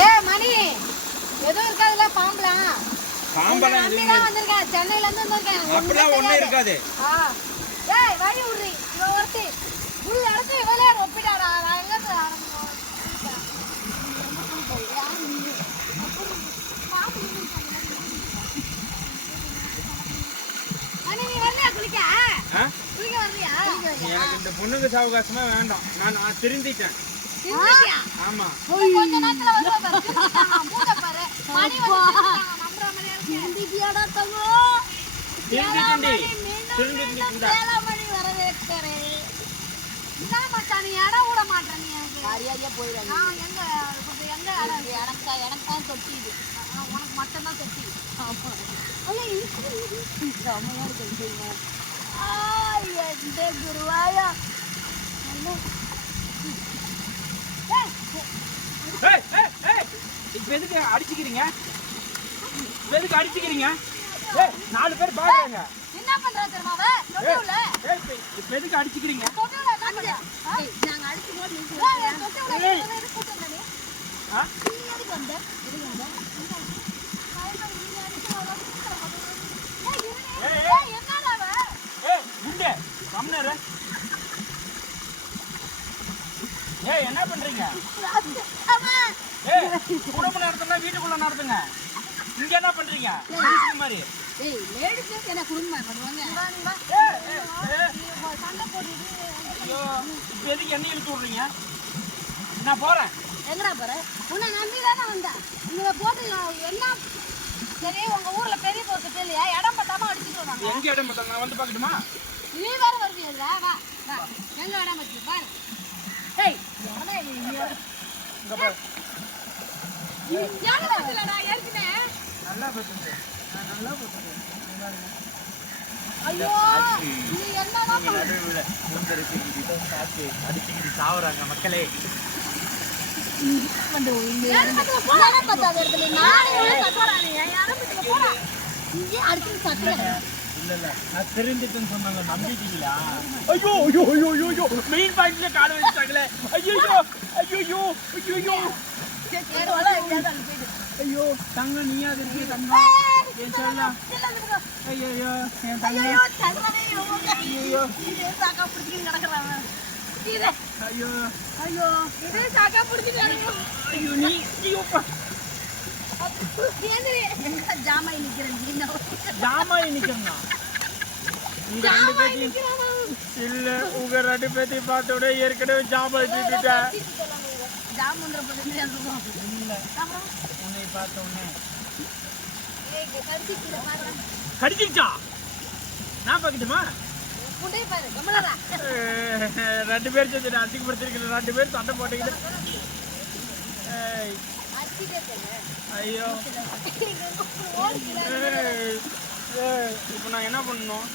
ஏய் மணி எதுவும் இருக்காதுல்ல பாம்பலாம் பாம்பெல்லாம் நம்பி எதுவுமே தான் வந்திருக்கேன் சென்னையில இருந்து வந்திருக்கேன் அப்படிலாம் தெரியாது. இருக்காது ஆ. ஏய் வழி விடுறி இவ ஒருத்தி உள்ள இடத்து இவளே ஒப்பிட்டாடா நான் எங்க இருந்து ஆரம்பிக்கணும்? மணி, நீ வரலையா குளிக்க? ஆ? குளிக்க வரலையா? எனக்கு இந்த பொண்ணுக்கு சாவகாசமே வேண்டாம் நான் நான் திருந்திட்டேன்? ஆமா. கொஞ்ச நேரத்துல பாரு. மணி வந்து நம்புற இருக்கு. வரவேற்கிறே. மச்சான், நீ இடம் விட மாட்ற நீ எனக்கு. மரியாதையா போயிடாது நான் எங்க கொஞ்சம் எங்க இடம்? எனக்கு தான் எனக்கு தான் தொட்டி இது ஆ, உனக்கு மட்டும்தான் தொட்டி. ஆமா. ஐயோ, இருக்கு? ஆய், எந்த குருவாயா ஏய், ஏய், ஏய், இப்ப எதுக்கு அடிச்சுக்கிறீங்க இப்ப எதுக்கு அடிச்சுக்கிறீங்க ஏய் நாலு பேர் பாக்குறாங்க என்ன பண்றா தெரியுமா அவ? தொட்டி உள்ள. ஏய் இப்ப- எதுக்கு அடிச்சுக்கிறீங்க தொட்டி உள்ள என்ன பண்ற? ஆ? நாங்க அடிச்சு போட்டு நிறுத்தி ஏய், என் தொட்டி உள்ள ஏய். இவன் எதுக்கு கூட்டு வந்த நீ? ஆ? நீ எதுக்கு வந்த? எதுக்கு வந்த? நீ. ஏய், ஏய். ஏய், என்னடா அவ? ஏய் கம்னரு ஏய் என்ன பண்றீங்க வீட்டுக்குள்ள நடத்துங்க. இங்க என்ன பண்றீங்க? மாதிரி. ஏய் லேடிஸ் என்ன இழுத்து விடுறீங்க? நான் போறேன். எங்கடா போற? உன்னை நம்பி தானே வந்தேன். இவங்க போட்டு நான் என்ன சரி உங்க ஊர்ல பெரிய போக்கு இல்லையா? இடம் பத்தாம அடிச்சுட்டு வந்தாங்க எங்க இடம் பார்த்தாங்க நான் வந்து பார்க்கட்டுமா? நீ வேற வருவியா வா வா. எங்க இடம் பத்தி? பாரு. ஏய்? இங்க பாரு எங்க வரல நான் ஏற்கனவே நல்லா ஐயோ நீ அடிச்சுக்கிட்டு சாவுறாங்க மக்களே. பத்தாத இடத்துல நான் பத்தல இங்கே கத்துறேன் இல்ல இல்ல நான் தெரிஞ்சுட்டேன்னு சொன்னாங்க நம்பிட்டீங்களா? ஐயோ ஐயோ ஐயோ ஐயோ ஐயோ. மெயின் பாயிண்ட்ல கால வச்சுட்டாங்களே. ஐயோ ஐயோ ஐயோ ஐயோ ஐயோ தங்க நீயா இருக்கீங்க தங்கம். ஏன் சொல்லலாம் ஐயோ என் தங்கமே. ஐயோ சாக்கா ஐயோ. ஐயோ இதே சாக்கா பிடிச்சிட்டு ஐயோ நீ ஐயோ பா. ஏந்திரி எங்க ஜாமாய் நிக்கிறேன் ஜாமாய் நிக்கணும்னா உங்க ரெண்டு ஜாமாய் பேத்தையும் நிக்கிறானா? இல்ல உங்க ரெண்டு பேத்தையும் பார்த்தோட ஏற்கனவே ஜாமாய் தூக்கிட்டேன் ஜாமுன்ற போது இருக்கும் இல்ல அப்புறம் உன்னை பார்த்த உடனே ஏய் கடிச்சிருச்சா நான் பார்க்கட்டுமா? ரெண்டு பேர் சேர்ந்து அசிங்கப்படுத்திருக்கல ரெண்டு பேர் சண்டை போட்டுக்கிட்டு. ஐயோ. இப்போ நான் என்ன பண்ணணும்?